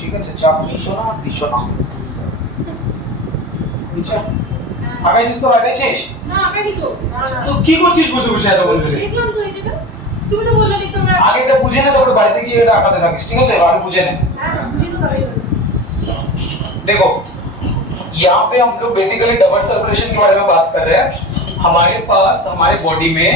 ঠিক আছে, চাপ দিছো না নিচে আগাইছিস তো আগাইছিস না আগাইনি তো। তো কি করছিস বসে বসে এত বলতে দেখলাম তো এই যেটা তুমি তো বললে লিখতে আমরা আগে এটা বুঝে নে, তারপরে বাড়িতে গিয়ে এটা আঁকাতে থাকিস, ঠিক আছে? আগে বুঝে নে। হ্যাঁ বুঝি তো ভালোই হলো। देखो यहाँ पे हम लोग बेसिकली डबल सर्कुलेशन के बारे में बात कर रहे हैं। हमारे पास हमारे बॉडी में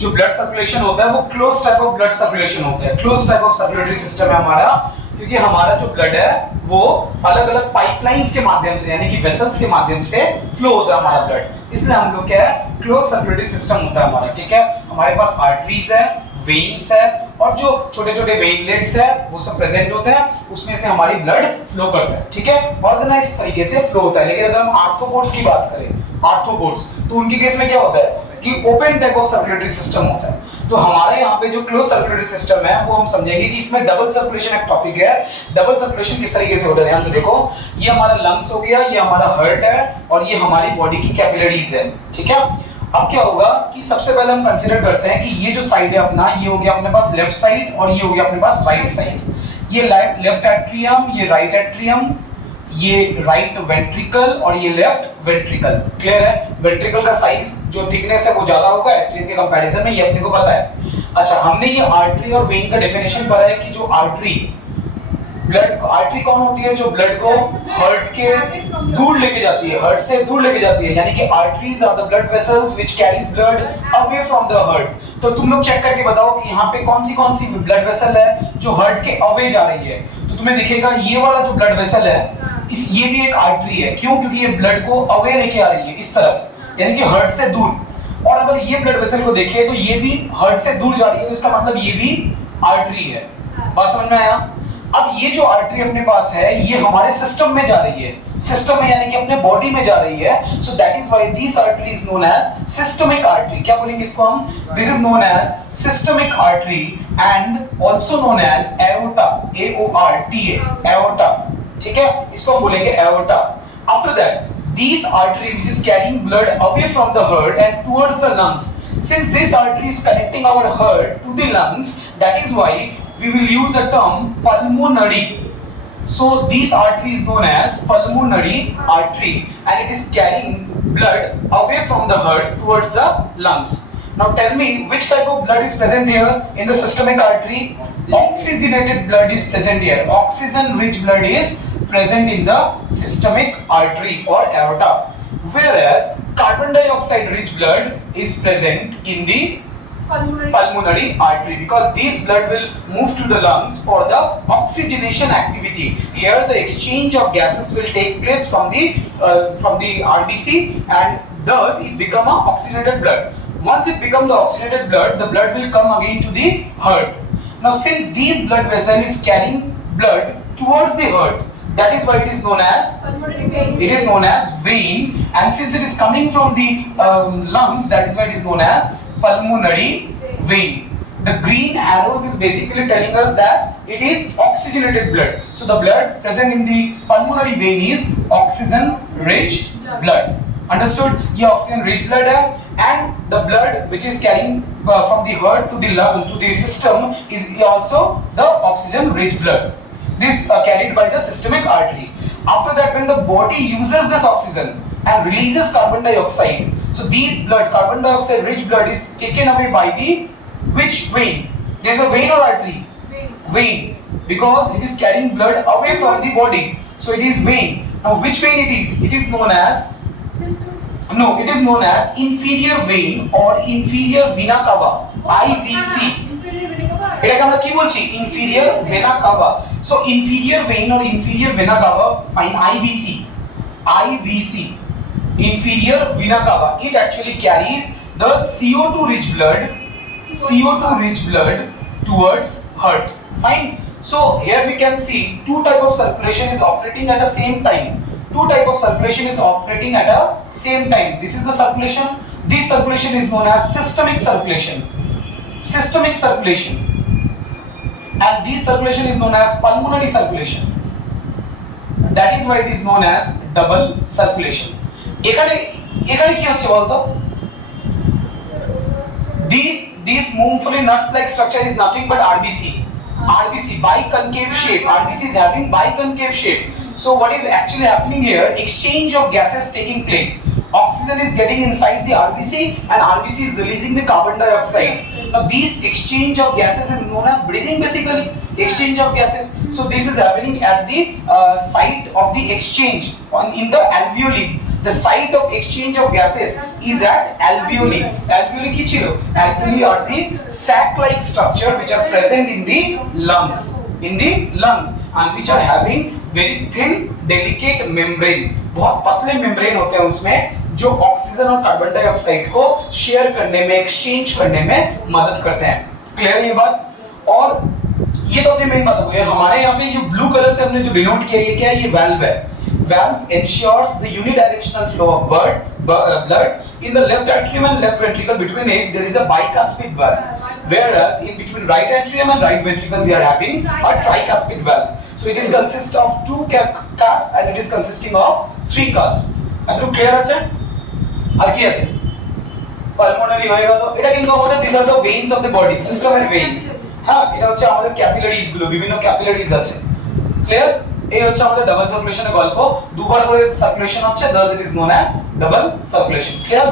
जो ब्लड सर्कुलेशन होता है वो close type of blood circulation होता है। Close type of circulatory system है हमारा, क्योंकि हमारा जो ब्लड है वो अलग अलग पाइपलाइंस के माध्यम से यानी कि वेसल्स के माध्यम से फ्लो होता है हमारा ब्लड, इसलिए हम लोग क्या है क्लोज सर्कुलेटरी सिस्टम होता है हमारा, ठीक है? हमारे पास आर्टरीज है, वेन्स है और जो छोटे छोटे वेनलेट्स है वो सब प्रेजेंट होते हैं, उसमें से हमारी ब्लड फ्लो करता है, ठीक है? ऑर्गेनाइज तरीके से फ्लो होता है। लेकिन अगर हम आर्थ्रोपोड्स की बात करें, आर्थ्रोपोड्स, तो उनके केस में क्या होता है कि open type of circulatory system होता है। तो हमारे यहाँ पे जो क्लोज सर्कुलेटरी सिस्टम है वो हम समझेंगे कि इसमें डबल सर्कुलेशन एक टॉपिक है। डबल सर्कुलेशन किस तरीके से होता है, ध्यान से देखो। ये हमारा लंग्स हो गया, ये हमारा हार्ट है और ये हमारी बॉडी की कैपिलरीज है, ठीक है? अब क्या होगा कि सबसे पहले हम कंसीडर करते हैं कि ये जो साइड है अपना, ये हो गया अपने पास लेफ्ट साइड और ये हो गया अपने पास राइट साइड। ये लेफ्ट एट्रियम, ये राइट एट्रियम, ये राइट वेंट्रिकल और ये लेफ्ट वेंट्रिकल। क्लियर है? वेंट्रिकल का साइज जो थिकनेस है वो ज्यादा होगा एट्रियम के कंपैरिजन में, ये अपने को पता है। अच्छा, हमने ये आर्टरी और वेन का डेफिनेशन पढ़ा है कि जो आर्टरी ब्लड, आर्टरी कौन होती है? जो ब्लड को हार्ट के दूर लेके जाती है, हार्ट से दूर लेके जाती है, यानी कि arteries are the blood vessels which carries blood away from the heart. तो तुम लोग चेक करके बताओ कि यहाँ पे कौन सी ब्लड वेसल है जो हार्ट के अवे जा रही है। तो तुम्हें दिखेगा ये वाला जो ब्लड वेसल है, इस ये भी एक आर्टरी है। क्यों? क्योंकि ये ब्लड को अवे लेके आ रही है इस तरफ, यानी कि हार्ट से दूर। और अगर ये ब्लड वेसल को देखें तो ये भी हार्ट से दूर जा रही है, तो इसका मतलब ये भी आर्टरी है। बात समझ में आया? अब ये जो आर्टरी अपने पास है ये हमारे सिस्टम में जा रही है, सिस्टम में यानी कि अपने बॉडी में जा रही है। So that is why this artery is known as systemic artery. क्या बोलेंगे इसको हम? This is known as systemic artery and also known as aorta, A O R T A, aorta, ठीक है? इसको हम बोलेंगे aorta. After that this artery which is carrying blood away from the heart and towards the lungs, since this artery is connecting our heart to the lungs, that is why we will use a term pulmonary. So this artery is known as pulmonary artery and it is carrying blood away from the heart towards the lungs. Now tell me, which type of blood is present here in the systemic artery? Oxygenated blood is present here. Oxygen rich blood is present in the systemic artery or aorta, whereas carbon dioxide rich blood is present in the pulmonary artery, because this blood will move to the lungs for the oxygenation activity. Here the exchange of gases will take place from the RBC and thus it become a oxygenated blood. Once it become the oxygenated blood, the blood will come again to the heart. Now since this blood vessel is carrying blood towards the heart, that is why it is known as vein, and since it is coming from the lungs, that is why it is known as pulmonary vein. The green arrows is basically telling us that it is oxygenated blood. So the blood present in the pulmonary vein is oxygen rich blood. Understood? ये oxygen rich blood है, and the blood which is carrying from the heart to the lung to the system is also the oxygen rich blood. This carried by the systemic artery. After that, when the body uses this oxygen and releases carbon dioxide, so these blood, carbon dioxide rich blood is taken away by the which vein? There is a vein or artery? Vein, because it is carrying blood away from the body, so it is vein. Now which vein it is? It is known as no, it is known as inferior vein or inferior vena cava, IVC. এটাকে আমরা কি বলছি? Inferior vena CAVA. So inferior vein or inferior vena CAVA, fine IVC, IVC, inferior vena cava, it actually carries the CO2 rich blood towards heart. Fine. So here we can see two type of circulation is operating at the same time. Two type of circulation is operating at the same time. This is the circulation. This circulation is known as systemic circulation. Systemic circulation. And this circulation is known as pulmonary circulation. That is why it is known as double circulation. এখানে কি হচ্ছে বলতো? This mumphaly nuts like structure is nothing but RBC. RBC, biconcave shape. RBC is having biconcave shape. So what is actually happening here? Exchange of gases taking place. Oxygen is getting inside the RBC and RBC is releasing the carbon dioxide. Now this exchange of gases is known as breathing basically. Exchange of gases. So this is happening at the site of the exchange in the alveoli. The site of exchange of gases is at alveoli. Alveoli ki chilo? Alveoli are the sac-like structure which are present in the lungs. In the lungs and which are having very thin, delicate membrane. बहुत पतले membrane होते हैं उसमें जो oxygen और carbon dioxide को share करने में, एक्सचेंज करने में मदद करते हैं. क्लियर है ये बात? और ये तो अपनी मेन बात हो गई. हमारे यहाँ पे जो ब्लू कलर से हमने जो डिनोट किया ये क्या है? ये वाल्व है. Valve ensures the unidirectional flow of blood in the left atrium and left ventricle. Between it there is a bicuspid valve, whereas in between right atrium and right ventricle we are having a tricuspid valve. So it is consists of two cusp and it is consisting of three cusp. একদম clear আছে? আর কি আছে? Pulmonary হয়ে গেল. এটা কিন্তু আমাদের these are the veins of the body, system and veins. হ্যাঁ, এটা হচ্ছে আমাদের ক্যাপিলারিজ গুলো, বিভিন্ন ক্যাপিলারিজ আছে. ক্লিয়ার? এই হচ্ছে আমাদের ডাবল সার্কুলেশনের গল্প. দুবার করে সার্কুলেশন হচ্ছে, thus it is known as double circulation. Clear?